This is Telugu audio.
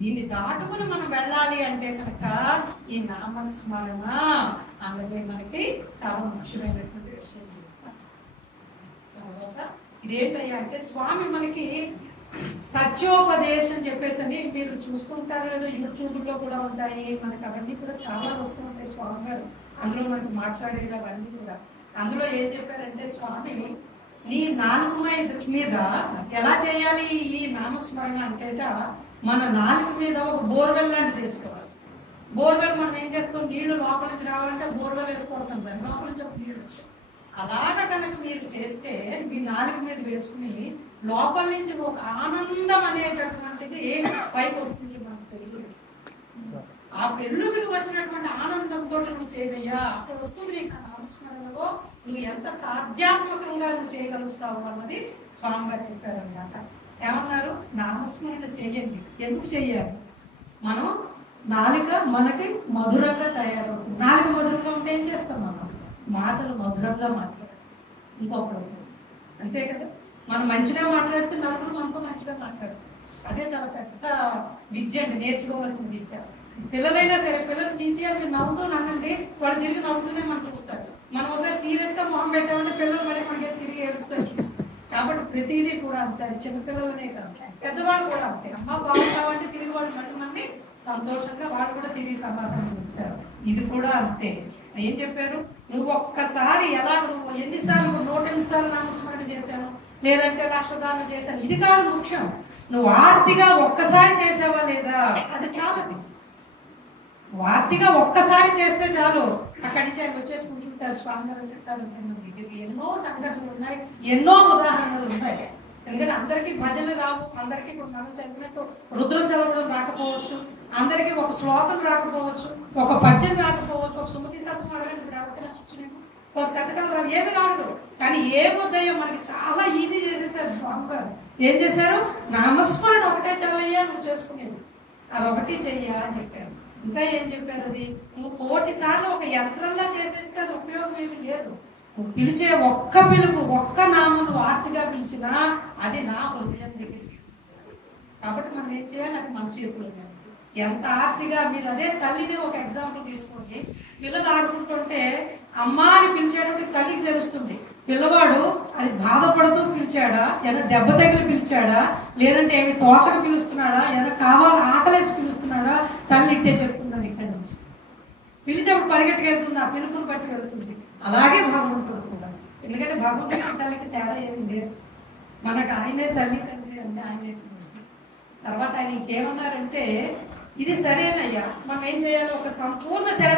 దీన్ని దాటుకుని మనం వెళ్ళాలి అంటే కనుక ఈ నామస్మరణ అన్నది మనకి చాలా ముఖ్యమైనటువంటి విషయం. తర్వాత ఇదేంటయ్యా అంటే స్వామి మనకి సత్యోపదేశం చెప్పేసి మీరు చూస్తుంటారు లేదా యూట్యూబ్లో కూడా ఉంటాయి, మనకి అవన్నీ కూడా చాలా వస్తూ ఉంటాయి. స్వామి గారు అందులో మనకి మాట్లాడేది అవన్నీ కూడా. అందులో ఏం చెప్పారంటే స్వామి నీ నాలుక మీద ఎలా చేయాలి ఈ నామస్మరణ అంటే మన నాలుక మీద ఒక బోర్వెల్ లాంటిది వేసుకోవాలి. బోర్వెల్ మనం ఏం చేస్తాం, నీళ్లు లోపల నుంచి రావాలంటే బోర్వెల్ వేసుకోవడం దాన్ని లోపల నుంచి ఒక నీళ్ళు వస్తాయి. అలాగా కనుక మీరు చేస్తే మీ నాలుక మీద వేసుకుని లోపల నుంచి ఒక ఆనందం అనేటటువంటిది పైకి వస్తుంది. మన పెళ్ళి ఆ పెళ్ళుకి వచ్చినటువంటి ఆనందంతో నువ్వు చేయవయ్యా, అక్కడ వస్తుంది నీకు నామస్మరణలో నువ్వు ఎంత ఆధ్యాత్మికంగా నువ్వు చేయగలుగుతావు అన్నది స్వామి గారు చెప్పారన్నమాట. ఏమన్నారు, నామస్మరణ చేయండి. ఎందుకు చెయ్యాలి? మనం నాలుక మనకి మధురంగా తయారవుతుంది. నాలుక మధురంగా ఉంటే ఏం చేస్తాం, మనం మాటలు మధురంగా మాట్లాడాలి. ఇంకొకరు అంతే కదా, మనం మంచిగా మాట్లాడితే నలుగురు మనతో మంచిగా మాట్లాడతారు. అదే చాలా పెద్ద విద్య అండి, నేర్చుకోవాల్సిన విద్య. పిల్లలైనా సరే పిల్లలు చీచియాలి మీరు నవ్వుతూ నన్నండి, వాళ్ళు తిరిగి నవ్వుతూనే మనం చూస్తారు. మనం ఒకసారి సీరియస్ గా మొహం పెట్టామంటే పిల్లలు మళ్ళీ మనకి తిరిగి ఏడుస్తారు చూస్తారు. కాబట్టి ప్రతిదీ కూడా అంతే, చిన్నపిల్లలనే కాదు పెద్దవాళ్ళు కూడా అంతే. అమ్మ బాగుంటావంటే తిరిగి వాళ్ళు మళ్ళీ మనని సంతోషంగా వాళ్ళు కూడా తిరిగి సమాధానం చెప్తారు. ఇది కూడా అంతే. ఏం చెప్పారు, నువ్వు ఒక్కసారి ఎలాగ నువ్వు ఎన్నిసార్లు 108 సార్లు నామస్మరణ చేశాను లేదంటే 1,00,000 సార్లు చేశాను ఇది కాదు ముఖ్యం. నువ్వు ఆర్తిగా ఒక్కసారి చేసావా లేదా అది చాలది. వార్తిగా ఒక్కసారి చేస్తే చాలు. అక్కడి నుంచి ఆయన వచ్చేసి కూర్చుంటారు, స్వామి గారు వచ్చేస్తారు. ఎన్నో సంఘటనలు ఉన్నాయి, ఎన్నో ఉదాహరణలు ఉన్నాయి. ఎందుకంటే అందరికీ భజనలు రావు, అందరికీ ఇప్పుడు మనం చదివినట్టు రుద్రం చదవడం రాకపోవచ్చు, అందరికీ ఒక శ్లోకం రాకపోవచ్చు, ఒక పద్యం రాకపోవచ్చు, ఒక సుమతి శతకం అడగండి ఒక శతకం రావు, ఏమి రాదు. కానీ ఏమొద్దయ్యో మనకి చాలా ఈజీ చేసేసారు స్వామి గారు. ఏం చేశారు, నామస్మరణ ఒకటే చాలయ్యా నువ్వు చేసుకునేది, అదొకటి చెయ్యా అని చెప్పారు. ఇంకా ఏం చెప్పారు, అది నువ్వు 1,000 సార్లు ఒక యంత్రంలా చేసేస్తే అది ఉపయోగం ఏమి లేదు. నువ్వు పిలిచే ఒక్క పిలుపు, ఒక్క నామం నువ్వు ఆర్తిగా పిలిచినా అది నా హృదయం దగ్గరికి. కాబట్టి మనం ఏం చేయాలి, అది మన చేతులు. ఎంత ఆర్తిగా మీరు అదే తల్లిని ఒక ఎగ్జాంపుల్ తీసుకోండి. పిల్లలు ఆడుకుంటుంటే అమ్మ అని పిలిచేటువంటి తల్లికి తెలుస్తుంది. పిల్లవాడు అది బాధపడుతూ పిలిచాడా, ఏదైనా దెబ్బ తగిలి పిలిచాడా, లేదంటే ఏమి తోచక పిలుస్తున్నాడా, ఏదైనా కావాలి ఆకలేసి పిలుస్తున్నాడా, తల్లి ఇట్టే చెప్తుందని ఇక్కడి నుంచి పిలిచేప్పుడు పరిగెట్టుకు వెళ్తుంది, ఆ పిలుపుని బట్టి వెళ్తుంది. అలాగే భగవంతుడు కూడా, ఎందుకంటే భగవంతుడి తల్లికి తేడా ఏమి లేదు. మనకు ఆయనే తల్లి తండ్రి అంటే ఆయనే. తర్వాత ఆయన ఇంకేమన్నారంటే ఇది సరేనయ్యా, మనం ఏం చేయాలి, ఒక సంపూర్ణ శరణ